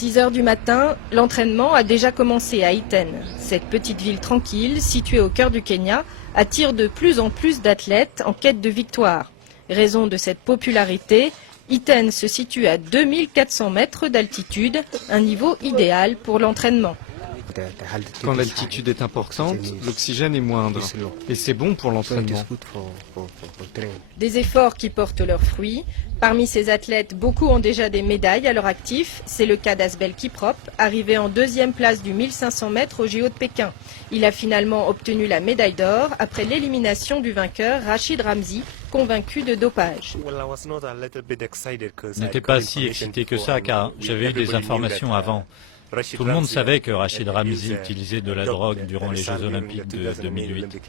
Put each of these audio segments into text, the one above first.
6 heures du matin, l'entraînement a déjà commencé à Iten. Cette petite ville tranquille, située au cœur du Kenya, attire de plus en plus d'athlètes en quête de victoire. Raison de cette popularité, Iten se situe à 2400 mètres d'altitude, un niveau idéal pour l'entraînement. Quand l'altitude est importante, l'oxygène est moindre. Et c'est bon pour l'entraînement. Des efforts qui portent leurs fruits. Parmi ces athlètes, beaucoup ont déjà des médailles à leur actif. C'est le cas d'Asbel Kiprop, arrivé en 2e place du 1500 mètres au JO de Pékin. Il a finalement obtenu la médaille d'or après l'élimination du vainqueur Rachid Ramzi, convaincu de dopage. Je n'étais pas si excité que ça car j'avais eu des informations avant. Tout le monde savait que Rachid Ramzi utilisait de la drogue durant les Jeux Olympiques de 2008.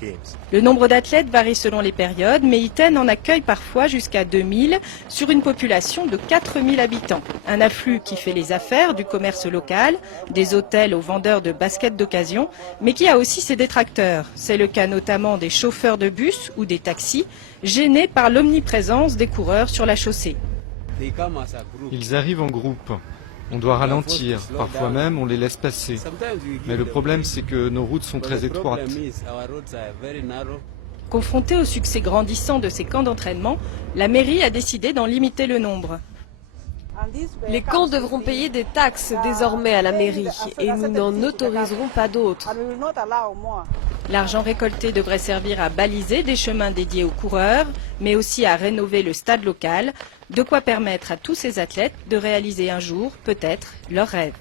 Le nombre d'athlètes varie selon les périodes, mais Iten en accueille parfois jusqu'à 2000 sur une population de 4000 habitants. Un afflux qui fait les affaires du commerce local, des hôtels aux vendeurs de baskets d'occasion, mais qui a aussi ses détracteurs. C'est le cas notamment des chauffeurs de bus ou des taxis, gênés par l'omniprésence des coureurs sur la chaussée. Ils arrivent en groupe. On doit ralentir, parfois même on les laisse passer. Mais le problème c'est que nos routes sont très étroites. Confrontée au succès grandissant de ces camps d'entraînement, la mairie a décidé d'en limiter le nombre. Les camps devront payer des taxes désormais à la mairie et nous n'en autoriserons pas d'autres. L'argent récolté devrait servir à baliser des chemins dédiés aux coureurs, mais aussi à rénover le stade local, de quoi permettre à tous ces athlètes de réaliser un jour, peut-être, leur rêve.